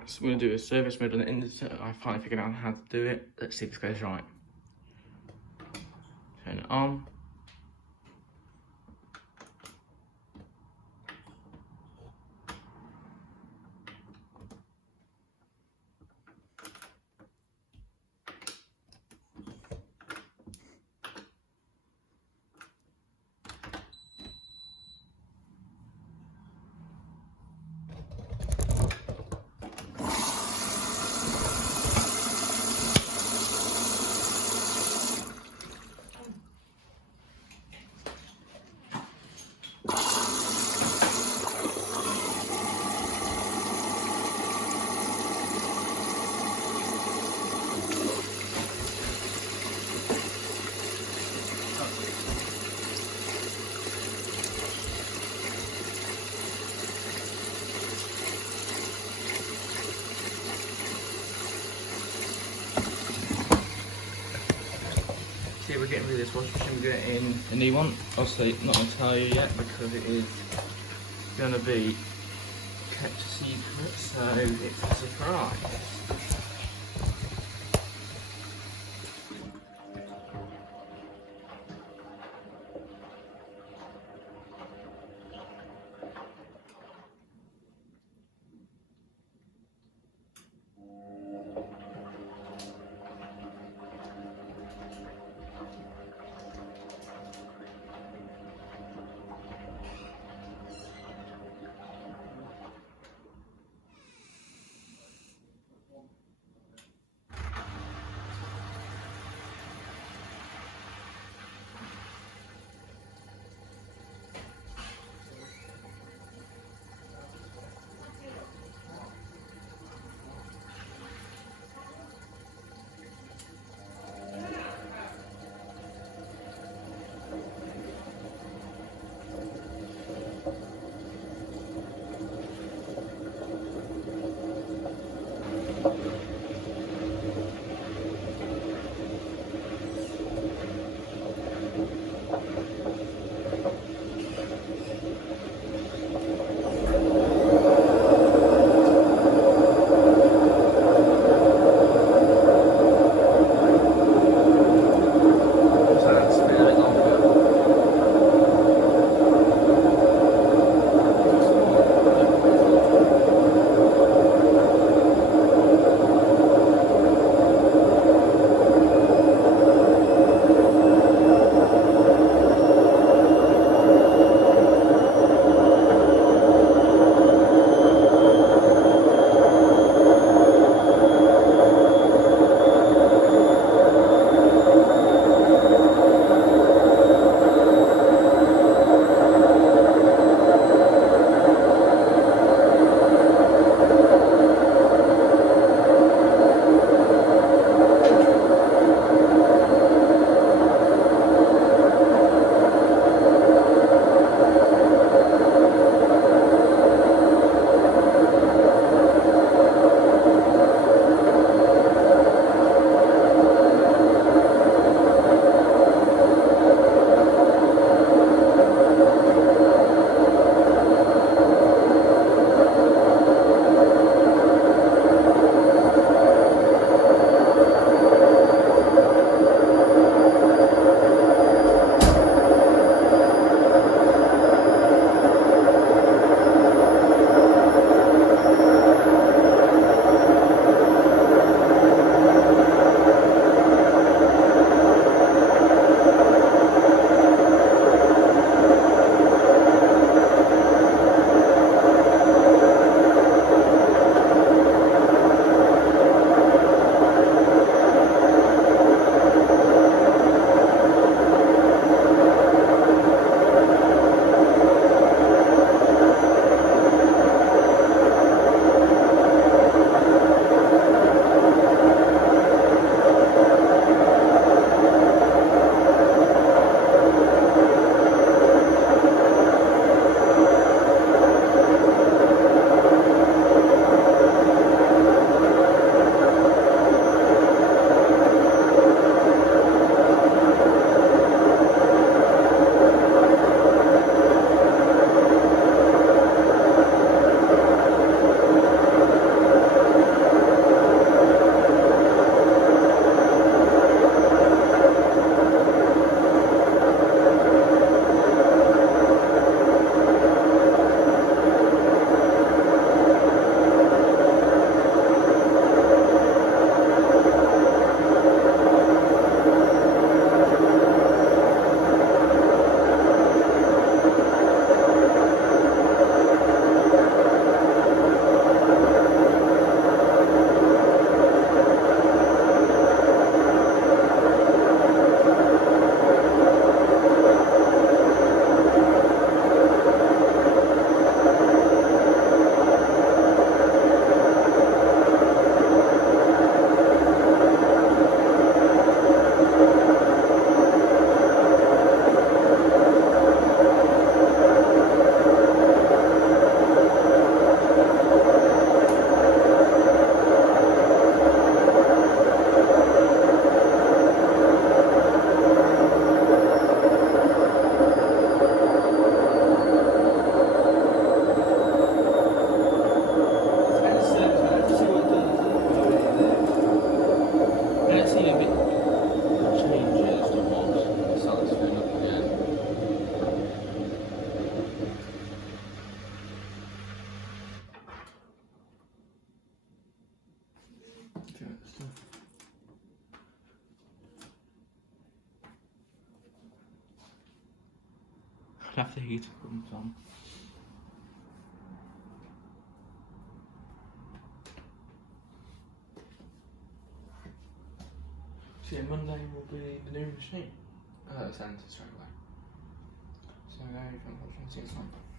Right, so we're going to do a service mode on the insert. I finally figured out how to do it. Let's see if this goes right. Turn it on. See, we're getting rid of this washing machine, we're getting a new one. Obviously, not going to tell you yet because it is going to be kept a secret, so it's a surprise. heater comes on. So yeah, Monday will be the new machine. Send it straight away. So everything will 6 months.